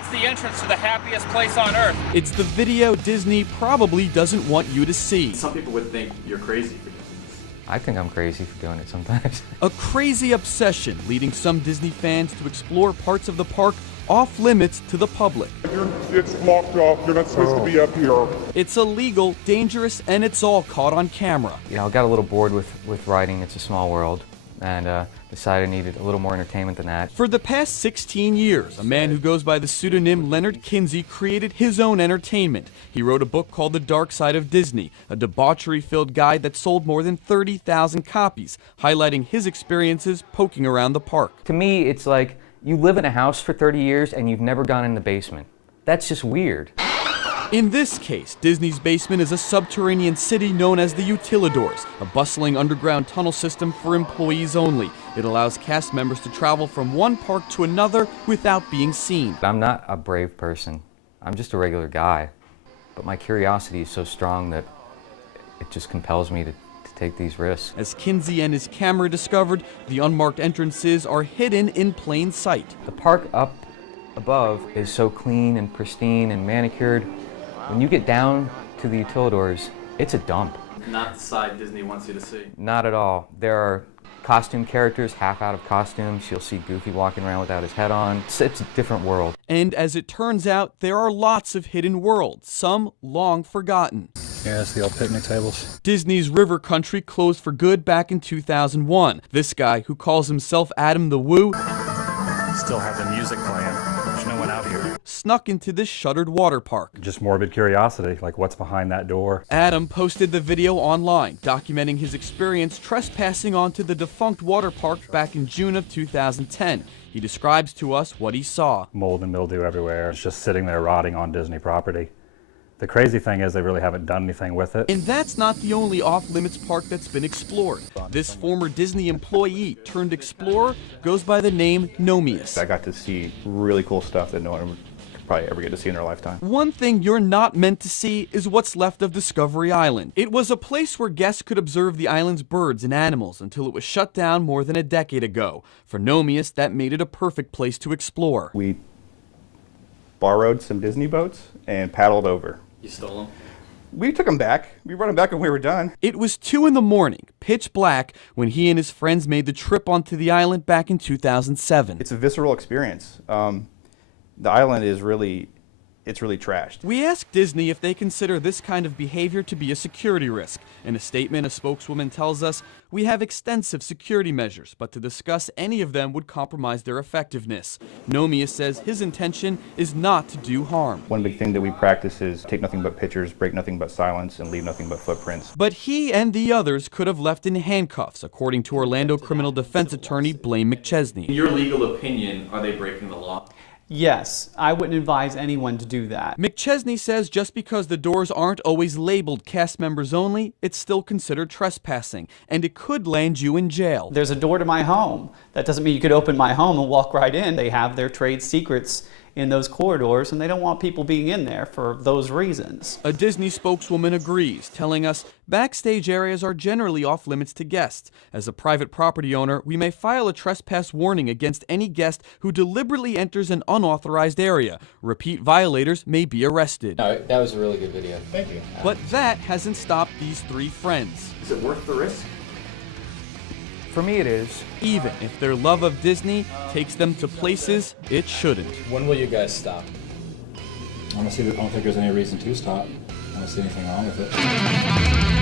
That's the entrance to the happiest place on earth. It's the video Disney probably doesn't want you to see. Some people would think you're crazy for doing this. I think I'm crazy for doing it sometimes. A crazy obsession leading some Disney fans to explore parts of the park off limits to the public. It's locked off. You're not supposed to be up here. It's illegal, dangerous, and it's all caught on camera. You know, I got a little bored with writing It's a Small World, and decided I needed a little more entertainment than that. For the past 16 years, a man who goes by the pseudonym Leonard Kinsey created his own entertainment. He wrote a book called The Dark Side of Disney, a debauchery-filled guide that sold more than 30,000 copies, highlighting his experiences poking around the park. To me, it's like you live in a house for 30 years and you've never gone in the basement. That's just weird. In this case, Disney's basement is a subterranean city known as the Utilidors, a bustling underground tunnel system for employees only. It allows cast members to travel from one park to another without being seen. I'm not a brave person. I'm just a regular guy. But my curiosity is so strong that it just compels me to take these risks. As Kinsey and his camera discovered, the unmarked entrances are hidden in plain sight. The park up above is so clean and pristine and manicured. When you get down to the Utilidors, it's a dump. Not the side Disney wants you to see. Not at all. There are costume characters, half out of costumes. You'll see Goofy walking around without his head on. It's a different world. And as it turns out, there are lots of hidden worlds, some long forgotten. Yeah, it's the old picnic tables. Disney's River Country closed for good back in 2001. This guy, who calls himself Adam the Woo, Still have the music playing. There's no one out here. snuck into this shuttered water park. Just morbid curiosity, like what's behind that door. Adam posted the video online, documenting his experience trespassing onto the defunct water park back in June of 2010. He describes to us what he saw. Mold and mildew everywhere. It's just sitting there rotting on Disney property. The crazy thing is they really haven't done anything with it. And that's not the only off-limits park that's been explored. This former Disney employee turned explorer goes by the name Nomius. I got to see really cool stuff that no one could probably ever get to see in their lifetime. One thing you're not meant to see is what's left of Discovery Island. It was a place where guests could observe the island's birds and animals until it was shut down more than a decade ago. For Nomius, that made it a perfect place to explore. We borrowed some Disney boats and paddled over. You stole them? We took them back. We brought them back when we were done. It was 2 in the morning, pitch black, when he and his friends made the trip onto the island back in 2007. It's a visceral experience. The island is really trashed. We asked Disney if they consider this kind of behavior to be a security risk. In a statement, a spokeswoman tells us, "We have extensive security measures, but to discuss any of them would compromise their effectiveness." Nomius says his intention is not to do harm. One big thing that we practice is take nothing but pictures, break nothing but silence, and leave nothing but footprints. But he and the others could have left in handcuffs, according to Orlando criminal defense attorney Blaine McChesney. In your legal opinion, are they breaking the law? Yes, I wouldn't advise anyone to do that. McChesney says just because the doors aren't always labeled cast members only, it's still considered trespassing, and it could land you in jail. There's a door to my home. That doesn't mean you could open my home and walk right in. They have their trade secrets in those corridors, and they don't want people being in there for those reasons. A Disney spokeswoman agrees, telling us backstage areas are generally off limits to guests. As a private property owner, we may file a trespass warning against any guest who deliberately enters an unauthorized area. Repeat violators may be arrested. No, that was a really good video. Thank you. But that hasn't stopped these 3 friends. Is it worth the risk? For me, it is. Even if their love of Disney takes them to places it shouldn't. When will you guys stop? Honestly, I don't think there's any reason to stop. I don't see anything wrong with it.